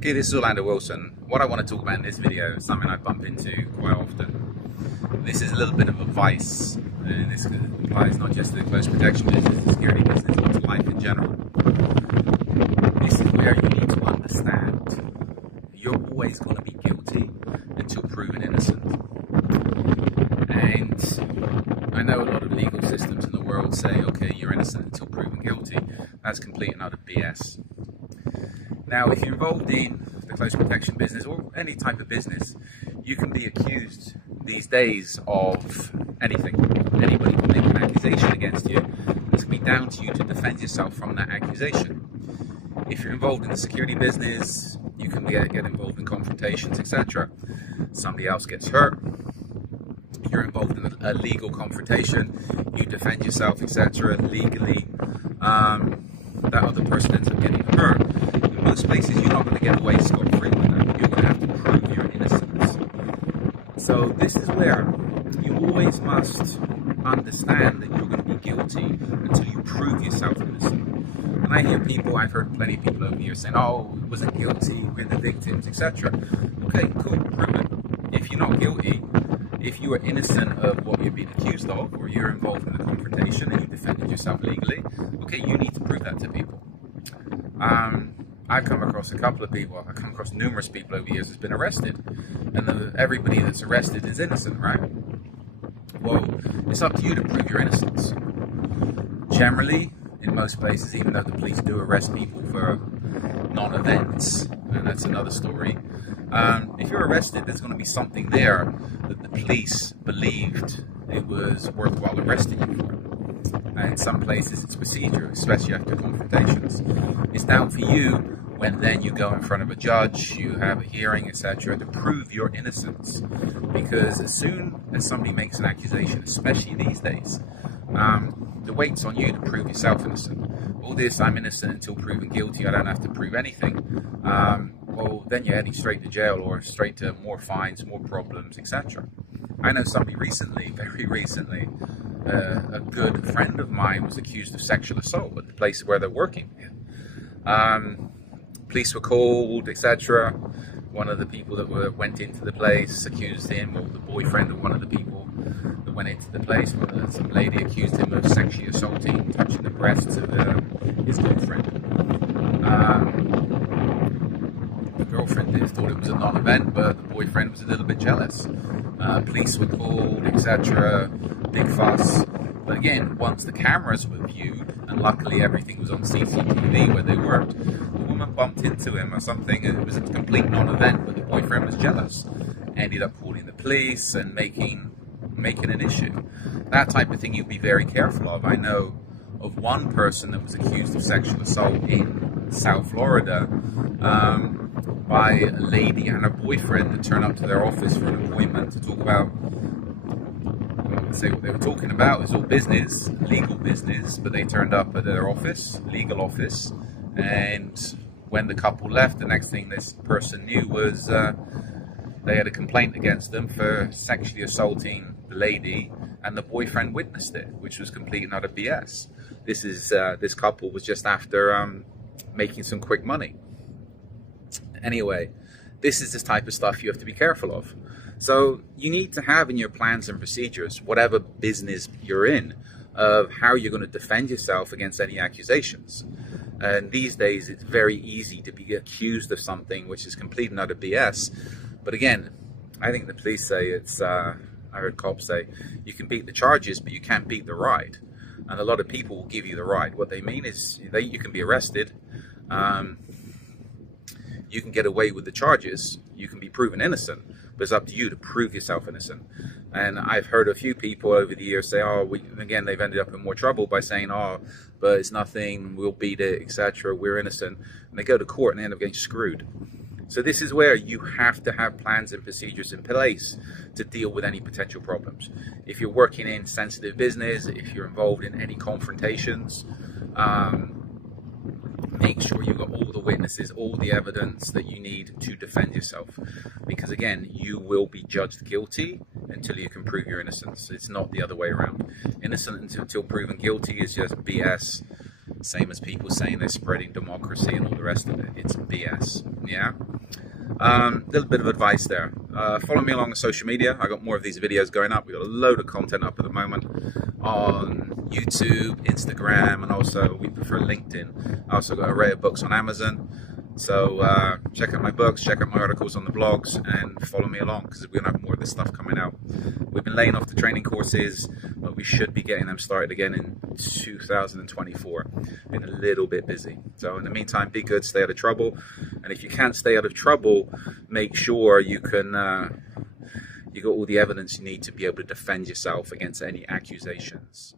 Okay, this is Orlando Wilson. What I want to talk about in this video is something I bump into quite often. This is a little bit of advice, and this applies not just to the close protection business, the security business, but to life in general. This is where you need to understand you're always going to be guilty until proven innocent. And I know a lot of legal systems in the world say, okay, you're innocent until proven guilty. That's complete and utter BS. Now, if you're involved in the close protection business or any type of business, you can be accused these days of anything. Anybody can make an accusation against you. It's going to be down to you to defend yourself from that accusation. If you're involved in the security business, you can get involved in confrontations, etc. Somebody else gets hurt. You're involved in a legal confrontation. You defend yourself, etc. legally. That other person ends up getting hurt. In most places, you're not going to get away scot-free with that. You're going to have to prove your innocence. So this is where you always must understand that you're going to be guilty until you prove yourself innocent. And I hear people, I've heard plenty of people over the years saying, oh, we wasn't guilty, we're the victims, etc. Okay, cool, prove it. If you're not guilty, if you are innocent of what you're being accused of, or you're involved in a confrontation and you defended yourself legally, okay, you need to prove that to people. I've come across a couple of people, I've come across numerous people over the years who's been arrested, and everybody that's arrested is innocent, right? Well, it's up to you to prove your innocence. Generally, in most places, even though the police do arrest people for non-events, and that's another story, if you're arrested, there's going to be something there that the police believed it was worthwhile arresting you for. And in some places it's procedure, especially after confrontations. It's down for you when then you go in front of a judge, you have a hearing, etc., to prove your innocence. Because as soon as somebody makes an accusation, especially these days, the weight's on you to prove yourself innocent. All this, I'm innocent until proven guilty, I don't have to prove anything. Well, then you're heading straight to jail or straight to more fines, more problems, etc. I know somebody recently, very recently, a good friend of mine was accused of sexual assault at the place where they're working. Police were called, etc. One of the people that went into the place accused him, or the boyfriend of one of the people that went into the place, some lady accused him of sexually assaulting, touching the breasts of his girlfriend. The girlfriend thought it was a non-event, but the boyfriend was a little bit jealous. Police were called, etc. Big fuss. But again, once the cameras were viewed, and luckily everything was on CCTV where they worked, the woman bumped into him or something, and it was a complete non-event, but the boyfriend was jealous. Ended up calling the police and making an issue. That type of thing you'll be very careful of. I know of one person that was accused of sexual assault in South Florida by a lady and her boyfriend that turned up to their office for an appointment to talk about, say what they were talking about was all business, legal business, but they turned up at their office, legal office, and when the couple left, the next thing this person knew was they had a complaint against them for sexually assaulting the lady, and the boyfriend witnessed it, which was complete and utter BS. This couple was just after making some quick money. Anyway, this is the type of stuff you have to be careful of. So you need to have in your plans and procedures, whatever business you're in, of how you're going to defend yourself against any accusations. And these days, it's very easy to be accused of something which is complete and utter BS. But again, I think the police say it's, I heard cops say, you can beat the charges, but you can't beat the ride. And a lot of people will give you the ride. What they mean is you can be arrested, you can get away with the charges, you can be proven innocent, but it's up to you to prove yourself innocent. And I've heard a few people over the years say, oh, again, they've ended up in more trouble by saying, oh, but it's nothing, we'll beat it, etc., we're innocent. And they go to court and they end up getting screwed. So this is where you have to have plans and procedures in place to deal with any potential problems. If you're working in sensitive business, if you're involved in any confrontations, make sure you've got all the witnesses, all the evidence that you need to defend yourself. Because again, you will be judged guilty until you can prove your innocence. It's not the other way around. Innocent until proven guilty is just BS. Same as people saying they're spreading democracy and all the rest of it. It's BS. Yeah. Little bit of advice there. Follow me along on social media. I got more of these videos going up. We got a load of content up at the moment on YouTube, Instagram, and also we prefer LinkedIn. I also got an array of books on Amazon. So check out my books, check out my articles on the blogs, and follow me along because we're gonna have more of this stuff coming out. We've been laying off the training courses, but we should be getting them started again in 2024. Been a little bit busy. So in the meantime, be good, stay out of trouble. And if you can't stay out of trouble, make sure you can you got all the evidence you need to be able to defend yourself against any accusations.